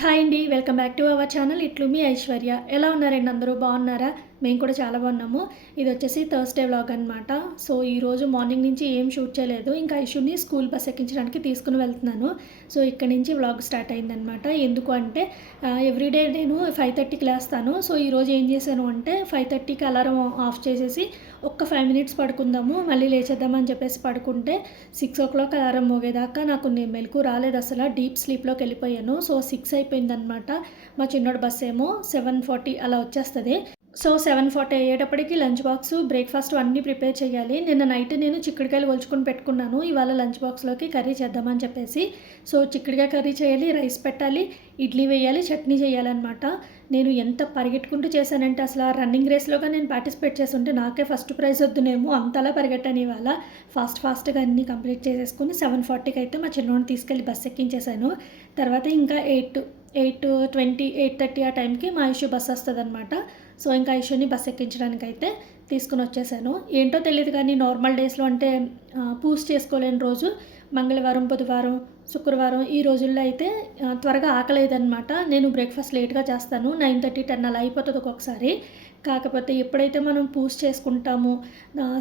Hi అండి welcome back to our channel. ఇట్లు మీ ఐశ్వర్య. ఎలా ఉన్నారండి అందరూ? బాగున్నారా? మేము కూడా చాలా బాగున్నాము. ఇది వచ్చేసి థర్స్డే వ్లాగ్ అనమాట సో ఈరోజు మార్నింగ్ నుంచి ఏం షూట్ చేయలేదు. ఇంకా ఇష్యూని స్కూల్ బస్ ఎక్కించడానికి తీసుకుని వెళ్తున్నాను. సో ఇక్కడ నుంచి వ్లాగ్ స్టార్ట్ అయిందనమాట ఎందుకు అంటే ఎవ్రీడే నేను ఫైవ్ థర్టీకి లేస్తాను. సో ఈరోజు ఏం చేశాను అంటే ఫైవ్ థర్టీకి అలారం ఆఫ్ చేసేసి ఒక్క ఫైవ్ మినిట్స్ పడుకుందాము. మళ్ళీ లేచేద్దామని చెప్పేసి పడుకుంటే సిక్స్ ఓ క్లాక్ అలారం మోగేదాకా నాకు నేను మెలకు రాలేదు అసలు. డీప్ స్లీప్లోకి వెళ్ళిపోయాను. సో సిక్స్ అయిపోయిందనమాట మా చిన్నోడు బస్ ఏమో సెవెన్ ఫార్టీ అలా వచ్చేస్తుంది. సో సెవెన్ ఫార్టీ అయ్యేటప్పటికి లంచ్ బాక్స్ బ్రేక్ఫాస్ట్ అన్నీ ప్రిపేర్ చేయాలి. నిన్న నైట్ నేను చిక్కుడుకాయలు ఒలుచుకొని పెట్టుకున్నాను. ఇవాళ లంచ్ బాక్స్లోకి కర్రీ చేద్దామని చెప్పేసి. సో చిక్కుడుకాయ కర్రీ చేయాలి రైస్ పెట్టాలి ఇడ్లీ వేయాలి చట్నీ చేయాలన్నమాట. నేను ఎంత పరిగెట్టుకుంటూ చేశానంటే అసలు ఆ రన్నింగ్ రేస్లోగా నేను పార్టిసిపేట్ చేస్తుంటే నాకే ఫస్ట్ ప్రైజ్ వద్దునేమో. అంతలా పరిగెట్టాను ఇవాళ. ఫాస్ట్ ఫాస్ట్గా అన్నీ కంప్లీట్ చేసేసుకుని సెవెన్ ఫార్టీకి అయితే మా చిన్నోడిని తీసుకెళ్ళి బస్ ఎక్కించేశాను. తర్వాత ఇంకా eight eight twenty eight thirty ఆ టైంకి మా ఇష్యూ బస్ వస్తుంది అనమాట సో ఇంకా ఇష్యూని బస్ ఎక్కించడానికి అయితే తీసుకుని వచ్చేసాను ఏంటో తెలియదు కానీ నార్మల్ డేస్లో అంటే పూజ చేసుకోలేని రోజు మంగళవారం బుధవారం శుక్రవారం ఈ రోజుల్లో అయితే త్వరగా ఆకలేదన్నమాట. నేను బ్రేక్ఫాస్ట్ లేట్గా చేస్తాను. నైన్ థర్టీ టెన్ అలా అయిపోతుంది ఒక్కొక్కసారి. కాకపోతే ఎప్పుడైతే మనం పూజ చేసుకుంటామో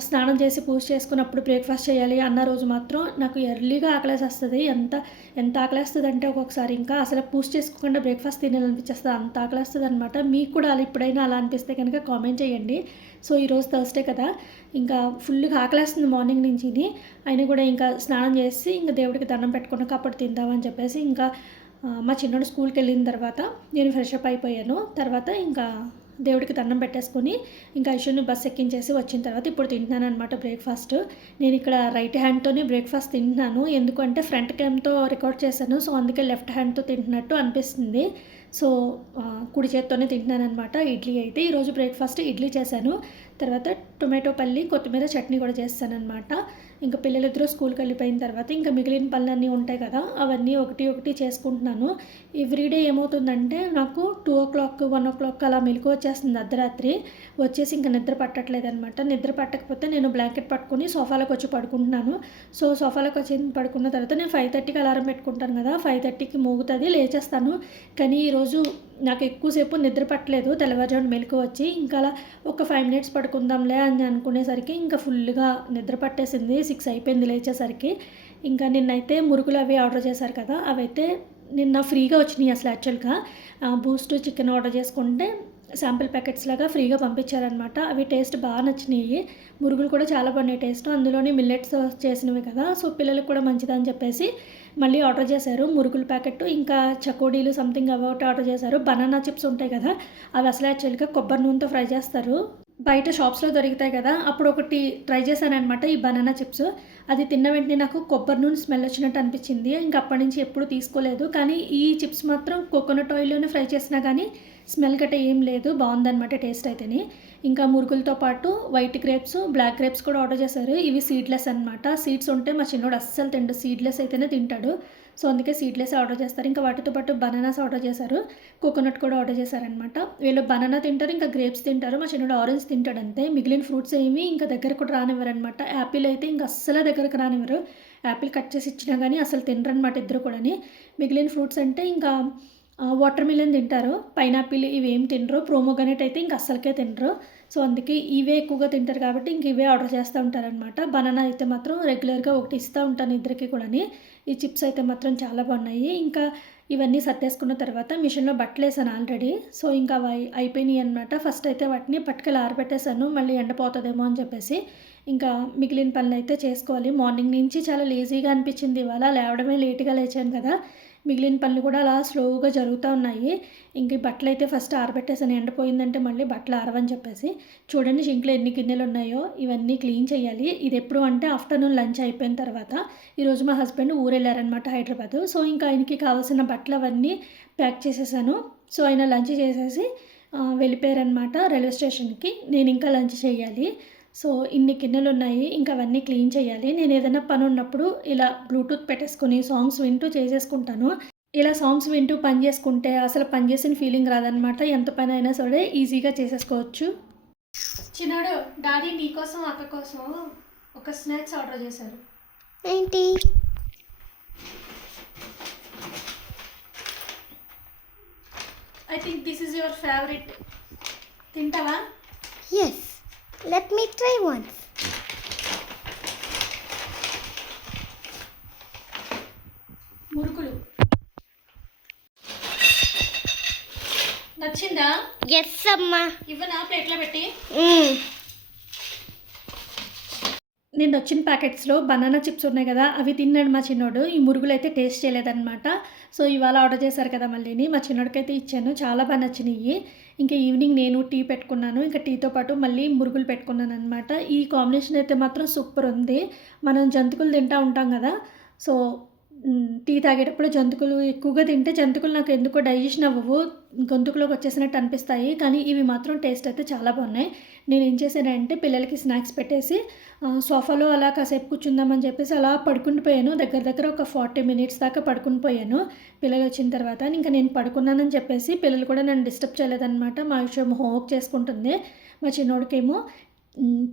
స్నానం చేసి పూజ చేసుకున్నప్పుడు బ్రేక్ఫాస్ట్ చేయాలి అన్న రోజు మాత్రం నాకు ఎర్లీగా ఆకలేసేస్తుంది. ఎంత ఎంత ఆకలేస్తుంది అంటే ఒక్కొక్కసారి ఇంకా అసలు పూజ చేసుకోకుండా బ్రేక్ఫాస్ట్ తినాలనిపించేస్తుంది. అంత ఆకలేస్తుంది అనమాట మీకు కూడా అలా ఇప్పుడైనా అలా అనిపిస్తే కనుక కామెంట్ చేయండి. సో ఈరోజు థర్స్డే కదా. ఇంకా ఫుల్గా ఆకలేస్తుంది మార్నింగ్ నుంచి ఆయన కూడా ఇంకా స్నానం చేసి ఇంకా దేవుడికి దండం పెట్టుకున్నాక అప్పుడు తిందామని చెప్పేసి ఇంకా మా చిన్నోడు స్కూల్కి వెళ్ళిన తర్వాత నేను ఫ్రెష్ అప్ అయిపోయాను. తర్వాత ఇంకా దేవుడికి దండం పెట్టేసుకొని ఇంకా ఐశ్వర్ని బస్ ఎక్కించేసి వచ్చిన తర్వాత ఇప్పుడు తింటున్నాను అనమాట బ్రేక్ఫాస్ట్ నేను ఇక్కడ రైట్ హ్యాండ్తోనే బ్రేక్ఫాస్ట్ తింటున్నాను. ఎందుకంటే ఫ్రంట్ క్యామ్తో రికార్డ్ చేశాను. సో అందుకే లెఫ్ట్ హ్యాండ్తో తింటున్నట్టు అనిపిస్తుంది. సో కుడి చేత్తోనే తింటున్నానమాట ఇడ్లీ అయితే. ఈరోజు బ్రేక్ఫాస్ట్ ఇడ్లీ చేశాను. తర్వాత టొమాటో పల్లి కొత్తిమీర చట్నీ కూడా చేస్తానమాట ఇంకా పిల్లలిద్దరూ స్కూల్కి వెళ్ళిపోయిన తర్వాత ఇంకా మిగిలిన పనులన్నీ ఉంటాయి కదా అవన్నీ ఒకటి ఒకటి చేసుకుంటున్నాను. ఎవ్రీడే ఏమవుతుందంటే నాకు two o'clock one o'clock అలా మెలకు వచ్చేస్తుంది అర్ధరాత్రి. వచ్చేసి ఇంకా నిద్ర పట్టట్లేదు అనమాట నిద్ర పట్టకపోతే నేను బ్లాంకెట్ పట్టుకుని సోఫాలోకి వచ్చి పడుకుంటున్నాను. సో సోఫాలోకి వచ్చి పడుకున్న తర్వాత నేను ఫైవ్ థర్టీకి అలారం పెట్టుకుంటాను కదా ఫైవ్ థర్టీకి మోగుతుంది లేచేస్తాను. కానీ ఈరోజు నాకు ఎక్కువసేపు నిద్ర పట్టలేదు తెల్లవారుజామున మెలకు వచ్చి ఇంకా అలా ఒక ఫైవ్ మినిట్స్ పడుకుందాంలే అని అనుకునేసరికి ఇంకా ఫుల్గా నిద్ర పట్టేసింది. సిక్స్ అయిపోయింది లేచేసరికి. ఇంకా నిన్నైతే మురుకులు అవి ఆర్డర్ చేశారు కదా అవైతే నిన్న ఫ్రీగా వచ్చినాయి అసలు యాక్చువల్గా బూస్ట్ చికెన్ ఆర్డర్ చేసుకుంటే శాంపిల్ ప్యాకెట్స్ లాగా ఫ్రీగా పంపించారనమాట అవి టేస్ట్ బాగా నచ్చినాయి మురుగులు కూడా చాలా బాగున్నాయి టేస్ట్. అందులోని మిల్లెట్స్ చేసినవి కదా. సో పిల్లలకు కూడా మంచిదని చెప్పేసి మళ్ళీ ఆర్డర్ చేశారు. మురుగుల ప్యాకెట్ ఇంకా చకోడీలు సంథింగ్ అవి ఒకటి ఆర్డర్ చేశారు. బనానా చిప్స్ ఉంటాయి కదా అవి అసలు యాక్చువల్గా కొబ్బరి నూనెతో ఫ్రై చేస్తారు. బయట షాప్స్లో దొరుకుతాయి కదా అప్పుడు ఒకటి ట్రై చేశాను అనమాట ఈ బనానా చిప్స్. అది తిన్న వెంటనే నాకు కొబ్బరి నూనె స్మెల్ వచ్చినట్టు అనిపించింది. ఇంకా అప్పటి నుంచి ఎప్పుడు తీసుకోలేదు. కానీ ఈ చిప్స్ మాత్రం కోకోనట్ ఆయిల్లోనే ఫ్రై చేసినా కానీ స్మెల్ గట్ట ఏం లేదు. బాగుందన్నమాట టేస్ట్ అయితేనే. ఇంకా మురుగులతో పాటు వైట్ గ్రేప్స్ బ్లాక్ గ్రేప్స్ కూడా ఆర్డర్ చేశారు. ఇవి సీడ్లెస్ అనమాట సీడ్స్ ఉంటే మా చిన్నోడు అస్సలు తిండు. సీడ్లెస్ అయితేనే తింటాడు. సో అందుకే సీడ్లెస్ ఆర్డర్ చేస్తారు. ఇంకా వాటితో పాటు బనానాస్ ఆర్డర్ చేశారు. కోకోనట్ కూడా ఆర్డర్ చేశారనమాట వీళ్ళు బనానా తింటారు ఇంకా గ్రేప్స్ తింటారు. మా చిన్నడు ఆరెంజ్ తింటాడు అంతే. మిగిలిన ఫ్రూట్స్ ఏమి ఇంకా దగ్గర కూడా రానివ్వరు అనమాట యాపిల్ అయితే ఇంకా అస్సలు దగ్గరకు రానివ్వరు. యాపిల్ కట్ చేసి ఇచ్చినా కానీ అసలు తినరు అనమాట ఇద్దరు కూడాని. మిగిలిన ఫ్రూట్స్ అంటే ఇంకా వాటర్ మిలన్ తింటారు. పైనాపిల్ ఇవి ఏం తినరు ప్రోమోగనెట్ అయితే ఇంకా అస్సలకే తినరు. సో అందుకే ఇవే ఎక్కువగా తింటారు కాబట్టి ఇంక ఇవే ఆర్డర్ చేస్తూ ఉంటారనమాట బనానా అయితే మాత్రం రెగ్యులర్గా ఒకటి ఇస్తూ ఉంటాను ఇద్దరికి కూడా ఈ చిప్స్ అయితే మాత్రం చాలా బాగున్నాయి. ఇంకా ఇవన్నీ సర్దేసుకున్న తర్వాత మిషన్లో బట్టలు వేసాను ఆల్రెడీ. సో ఇంకా అవి అయిపోయినాయి అనమాట ఫస్ట్ అయితే వాటిని పట్టుకెళ్ళి ఆరబెట్టేశాను మళ్ళీ ఎండపోతుందేమో అని చెప్పేసి. ఇంకా మిగిలిన పనులు అయితే చేసుకోవాలి. మార్నింగ్ నుంచి చాలా లేజీగా అనిపించింది ఇవాళ. లేవడమే లేట్గా లేచాను కదా. మిగిలిన పనులు కూడా అలా స్లోగా జరుగుతూ ఉన్నాయి. ఇంక బట్టలు అయితే ఫస్ట్ ఆరబెట్టేసాను ఎండిపోయిందంటే మళ్ళీ బట్టలు ఆరవని చెప్పేసి చూడండి సింక్లో ఎన్ని గిన్నెలు ఉన్నాయో. ఇవన్నీ క్లీన్ చేయాలి. ఇది ఎప్పుడు అంటే ఆఫ్టర్నూన్ లంచ్ అయిపోయిన తర్వాత. ఈరోజు మా హస్బెండ్ ఊరెళ్ళారనమాట హైదరాబాద్. సో ఇంకా ఆయనకి కావాల్సిన బట్టలు అవన్నీ ప్యాక్ చేసేసాను. సో ఆయన లంచ్ చేసేసి వెళ్ళిపోయారనమాట రైల్వే స్టేషన్కి. నేను ఇంకా లంచ్ చేయాలి. సో ఇన్ని గిన్నెలు ఉన్నాయి ఇంకా అవన్నీ క్లీన్ చేయాలి. నేను ఏదైనా పని ఉన్నప్పుడు ఇలా బ్లూటూత్ పెట్టేసుకొని సాంగ్స్ వింటూ చేసేసుకుంటాను. ఇలా సాంగ్స్ వింటూ పని చేసుకుంటే అసలు పని చేసిన ఫీలింగ్ రాదనమాట ఎంత పని అయినా సరే ఈజీగా చేసేసుకోవచ్చు. చిన్నాడు డాడీ నీకోసం అక్క కోసం ఒక స్నాక్స్ ఆర్డర్ చేశారు. ఏంటి? I think this is your favourite. తింటావా? Yes. Let me try once. మురుకులు. నచ్చిందా? Yes, Amma. ఇవ్వనా ప్లేట్లో పెట్టి. నేను వచ్చిన ప్యాకెట్స్లో బనానా చిప్స్ ఉన్నాయి కదా అవి తిన్నాడు మా చిన్నోడు. ఈ మురుగులు అయితే టేస్ట్ చేయలేదన్నమాట. సో ఇవాళ ఆర్డర్ చేశారు కదా మళ్ళీని. మా చిన్నోడికి అయితే ఇచ్చాను. చాలా బాగా నచ్చినాయి ఇంకా ఈవినింగ్ నేను టీ పెట్టుకున్నాను ఇంకా టీతో పాటు మళ్ళీ మురుగులు పెట్టుకున్నాను అనమాట ఈ కాంబినేషన్ అయితే మాత్రం సూపర్ ఉంది. మనం జంతికలు తింటూ ఉంటాం కదా సో టీ తాగేటప్పుడు జంతుకులు ఎక్కువగా తింటే జంతుకులు నాకు ఎందుకో డైజెషన్ అవ్వవు గొంతుకులోకి వచ్చేసినట్టు అనిపిస్తాయి. కానీ ఇవి మాత్రం టేస్ట్ అయితే చాలా బాగున్నాయి. నేను ఏం చేశానంటే పిల్లలకి స్నాక్స్ పెట్టేసి సోఫాలో అలా కాసేపు కూర్చుందామని చెప్పేసి అలా పడుకుని పోయాను. దగ్గర దగ్గర ఒక ఫార్టీ మినిట్స్ దాకా పడుకుని పోయాను. పిల్లలు వచ్చిన తర్వాత ఇంకా నేను పడుకున్నానని చెప్పేసి పిల్లలు కూడా నన్ను డిస్టర్బ్ చేయలేదన్నమాట. మా విషయం హోంవర్క్ చేసుకుంటుంది. మా చిన్నోడికేమో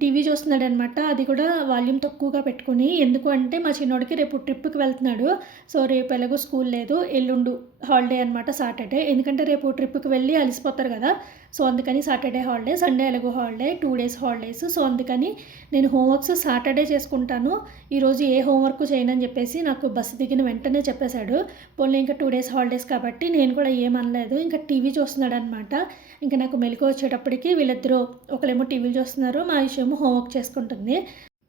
టీవీ చూస్తున్నాడు అనమాట అది కూడా వాల్యూమ్ తక్కువగా పెట్టుకుని. ఎందుకు అంటే మా చిన్నోడికి రేపు ట్రిప్కి వెళ్తున్నాడు. సో రేపు ఎలాగో స్కూల్ లేదు. ఎల్లుండు హాలిడే అనమాట సాటర్డే. ఎందుకంటే రేపు ట్రిప్కి వెళ్ళి అలసిపోతారు కదా. సో అందుకని సాటర్డే హాలిడే సండే ఎలాగో holiday two days holidays. So అందుకని నేను హోంవర్క్స్ సాటర్డే చేసుకుంటాను. ఈరోజు ఏ హోంవర్క్ చేయనని చెప్పేసి నాకు బస్సు దిగిన వెంటనే చెప్పేశాడు. పోనీ ఇంకా టూ డేస్ హాలిడేస్ కాబట్టి నేను కూడా ఏమనలేదు ఇంకా టీవీ చూస్తున్నాడు అనమాట ఇంకా నాకు మెలకు వచ్చేటప్పటికి వీళ్ళిద్దరూ ఒకళ్ళేమో టీవీలు చూస్తున్నారు. మా విషయమో హోంవర్క్ చేసుకుంటుంది.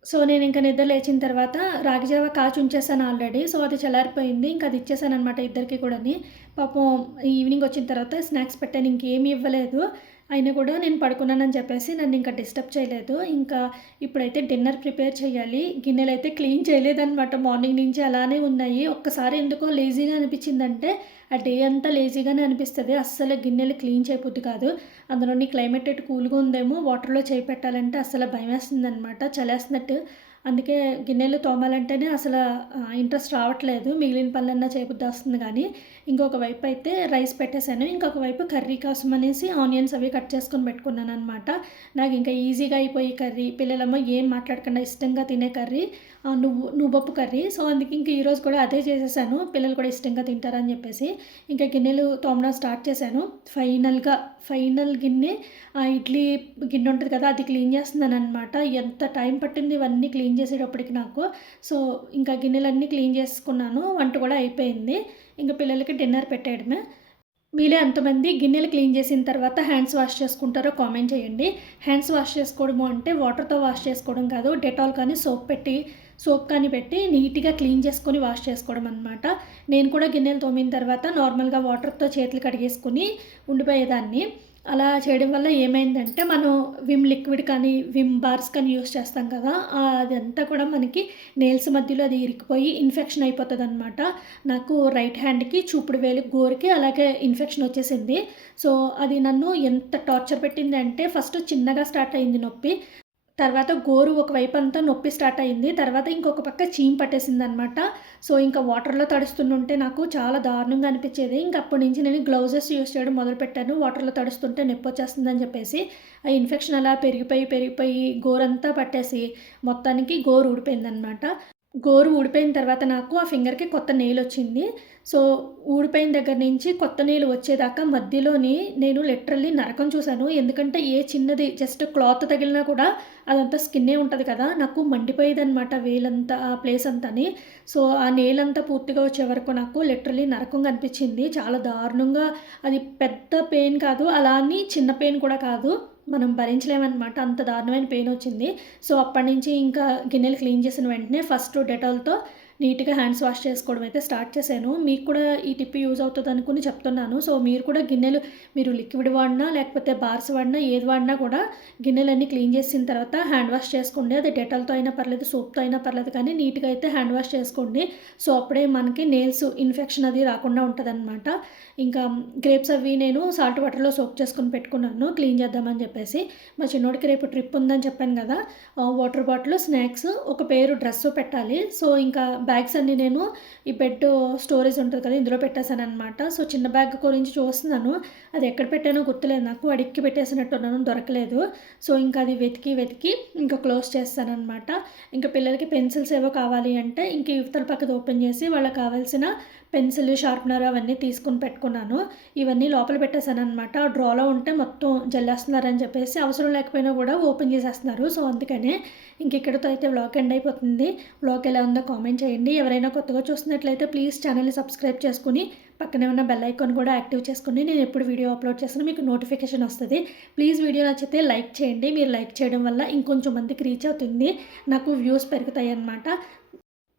సో నేను ఇంకా నిద్ర లేచిన తర్వాత రాగి జావ కాచి ఉంచేసాను ఆల్రెడీ. సో అది చల్లారిపోయింది. ఇంకా అది ఇచ్చేసాను అనమాట ఇద్దరికి కూడాని. పాపం ఈవినింగ్ వచ్చిన తర్వాత స్నాక్స్ పెట్టాను. ఇంకేమీ ఇవ్వలేదు. అయినా కూడా నేను పడుకున్నానని చెప్పేసి నన్ను ఇంకా డిస్టర్బ్ చేయలేదు. ఇంకా ఇప్పుడైతే డిన్నర్ ప్రిపేర్ చేయాలి. గిన్నెలు అయితే క్లీన్ చేయలేదన్నమాట. మార్నింగ్ నుంచి అలానే ఉన్నాయి. ఒక్కసారి ఎందుకో లేజీగా అనిపించిందంటే ఆ డే అంతా లేజీగానే అనిపిస్తుంది. అస్సలు గిన్నెలు క్లీన్ చేయబుద్ది కాదు. అందులోని క్లైమేట్ కూల్గా ఉందేమో వాటర్లో చేయి పెట్టాలంటే అస్సలు భయం వేస్తుంది అనమాట చలేస్తున్నట్టు అందుకే గిన్నెలు తోమాలంటేనే అసలు ఇంట్రెస్ట్ రావట్లేదు. మిగిలిన పనులన్నా చేయబుద్ధి వస్తుంది కానీ ఇంకొక వైపు అయితే రైస్ పెట్టేశాను. ఇంకొక వైపు కర్రీ కోసం అనేసి ఆనియన్స్ అవి కట్ చేసుకొని పెట్టుకున్నాను అనమాట నాకు ఇంకా ఈజీగా అయిపోయి కర్రీ పిల్లలమ్మ ఏం మాట్లాడకుండా ఇష్టంగా తినే కర్రీ నువ్వు నువ్వొప్పు కర్రీ. సో అందుకే ఇంక ఈరోజు కూడా అదే చేసేసాను. పిల్లలు కూడా ఇష్టంగా తింటారని చెప్పేసి ఇంకా గిన్నెలు తోమడం స్టార్ట్ చేశాను. ఫైనల్గా ఫైనల్ గిన్నె ఆ ఇడ్లీ గిన్నె ఉంటుంది కదా అది క్లీన్ చేస్తున్నాను అనమాట ఎంత టైం పట్టింది ఇవన్నీ క్లీన్ చేసేటప్పటికి నాకు. సో ఇంకా గిన్నెలన్నీ క్లీన్ చేసుకున్నాను. వంట కూడా అయిపోయింది. ఇంకా పిల్లలకి డిన్నర్ పెట్టేయడమే. మీరే ఎంతమంది గిన్నెలు క్లీన్ చేసిన తర్వాత హ్యాండ్స్ వాష్ చేసుకుంటారో కామెంట్ చేయండి. హ్యాండ్స్ వాష్ చేసుకోవడము అంటే వాటర్తో వాష్ చేసుకోవడం కాదు డెటాల్ కానీ సోప్ పెట్టి సోప్ కానీ పెట్టి నీట్గా క్లీన్ చేసుకొని వాష్ చేసుకోవడం అనమాట నేను కూడా గిన్నెలు తోమిన తర్వాత నార్మల్గా వాటర్తో చేతులు కడిగేసుకుని ఉండిపోయేదాన్ని. అలా చేయడం వల్ల ఏమైందంటే మనం విమ్ లిక్విడ్ కానీ విమ్ బార్స్ కానీ యూస్ చేస్తాం కదా అదంతా కూడా మనకి నెయిల్స్ మధ్యలో అది ఇరికిపోయి ఇన్ఫెక్షన్ అయిపోతుంది అనమాట నాకు రైట్ హ్యాండ్కి చూపుడు వేలు గోరుకి అలాగే ఇన్ఫెక్షన్ వచ్చేసింది. సో అది నన్ను ఎంత టార్చర్ పెట్టింది అంటే ఫస్ట్ చిన్నగా స్టార్ట్ అయింది నొప్పి. తర్వాత గోరు ఒక వైపు అంతా నొప్పి స్టార్ట్ అయింది. తర్వాత ఇంకొక పక్క చీమ్ పట్టేసింది అనమాట సో ఇంకా వాటర్లో తడుస్తుంటే నాకు చాలా దారుణంగా అనిపించేది. ఇంకా అప్పటి నుంచి నేను గ్లౌజెస్ యూస్ చేయడం మొదలుపెట్టాను వాటర్లో తడుస్తుంటే నొప్పి వచ్చేస్తుందని చెప్పేసి ఆ ఇన్ఫెక్షన్ అలా పెరిగిపోయి పెరిగిపోయి గోరంతా పట్టేసి మొత్తానికి గోరు ఊడిపోయిందనమాట గోరు ఊడిపోయిన తర్వాత నాకు ఆ ఫింగర్కి కొత్త నెయిల్ వచ్చింది సో ఊడిపోయిన దగ్గర నుంచి కొత్త నెయిల్ వచ్చేదాకా మధ్యలోని నేను లిటరల్లీ నరకం చూశాను. ఎందుకంటే ఏ చిన్నది జస్ట్ క్లాత్ తగిలినా కూడా అదంతా స్కిన్నే ఉంటుంది కదా నాకు మండిపోయేది అనమాట వేలంతా ఆ ప్లేస్ అంతాని. సో ఆ నెయిల్ అంతా పూర్తిగా వచ్చే వరకు నాకు లిటరల్లీ నరకం కనిపించింది చాలా దారుణంగా అది పెద్ద పెయిన్ కాదు అలా అని చిన్న పెయిన్ కూడా కాదు. మనం భరించలేమన్నమాట. అంత దారుణమైన పెయిన్ వచ్చింది. సో అప్పటి నుంచి ఇంకా గిన్నెలు క్లీన్ చేసిన వెంటనే ఫస్ట్ డెటాల్తో నీట్గా హ్యాండ్స్ వాష్ చేసుకోవడం అయితే స్టార్ట్ చేశాను. మీకు కూడా ఈ టిప్ యూజ్ అవుతుంది అనుకుని చెప్తున్నాను. సో మీరు కూడా గిన్నెలు మీరు లిక్విడ్ వాడినా లేకపోతే బార్స్ వాడినా ఏది వాడినా కూడా గిన్నెలన్నీ క్లీన్ చేసిన తర్వాత హ్యాండ్ వాష్ చేసుకోండి. అది డెటాల్తో అయినా పర్లేదు సోప్తో అయినా పర్లేదు కానీ నీట్గా అయితే హ్యాండ్ వాష్ చేసుకోండి. సో అప్పుడే మనకి నెయిల్స్ ఇన్ఫెక్షన్ అది రాకుండా ఉంటుందన్నమాట. ఇంకా గ్రేప్స్ అవి నేను సాల్ట్ వాటర్లో సోప్ చేసుకొని పెట్టుకున్నాను. క్లీన్ చేద్దామని చెప్పేసి. మా చిన్నోడికి రేపు ట్రిప్ ఉందని చెప్పాను కదా. వాటర్ బాటిల్ స్నాక్స్ ఒక పేరు డ్రెస్ పెట్టాలి. సో ఇంకా బ్యాగ్స్ అన్ని నేను ఈ బెడ్ స్టోరేజ్ ఉంటుంది కదా ఇందులో పెట్టేశాను అనమాట సో చిన్న బ్యాగ్ గురించి చూస్తున్నాను. అది ఎక్కడ పెట్టానో గుర్తులేదు నాకు. అడిక్కి పెట్టేసినట్టున్నాను దొరకలేదు. సో ఇంకా అది వెతికి వెతికి ఇంకా క్లోజ్ చేస్తానమాట ఇంకా పిల్లలకి పెన్సిల్స్ ఏవో కావాలి అంటే ఇంక ఇవతల పక్కది ఓపెన్ చేసి వాళ్ళకి కావాల్సిన పెన్సిల్ షార్ప్నర్ అవన్నీ తీసుకుని పెట్టుకున్నాను. ఇవన్నీ లోపల పెట్టేశాను అనమాట డ్రాలో ఉంటే మొత్తం జల్లేస్తున్నారని చెప్పేసి అవసరం లేకపోయినా కూడా ఓపెన్ చేసేస్తున్నారు. సో అందుకనే ఇంక ఇక్కడితో అయితే వ్లాగ్ ఎండ్ అయిపోతుంది. వ్లాగ్ ఎలా ఉందో కామెంట్ చేయండి. ఎవరైనా కొత్తగా చూస్తున్నట్లయితే ప్లీజ్ ఛానల్ని సబ్స్క్రైబ్ చేసుకుని పక్కనే ఉన్న బెల్ ఐకాన్ కూడా యాక్టివ్ చేసుకుని నేను ఎప్పుడు వీడియో అప్లోడ్ చేసినా మీకు నోటిఫికేషన్ వస్తుంది. ప్లీజ్ వీడియో నచ్చితే లైక్ చేయండి. మీరు లైక్ చేయడం వల్ల ఇంకొంచెం మందికి రీచ్ అవుతుంది. నాకు వ్యూస్ పెరుగుతాయి అన్నమాట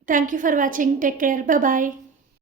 thank you for watching. Take care. Bye.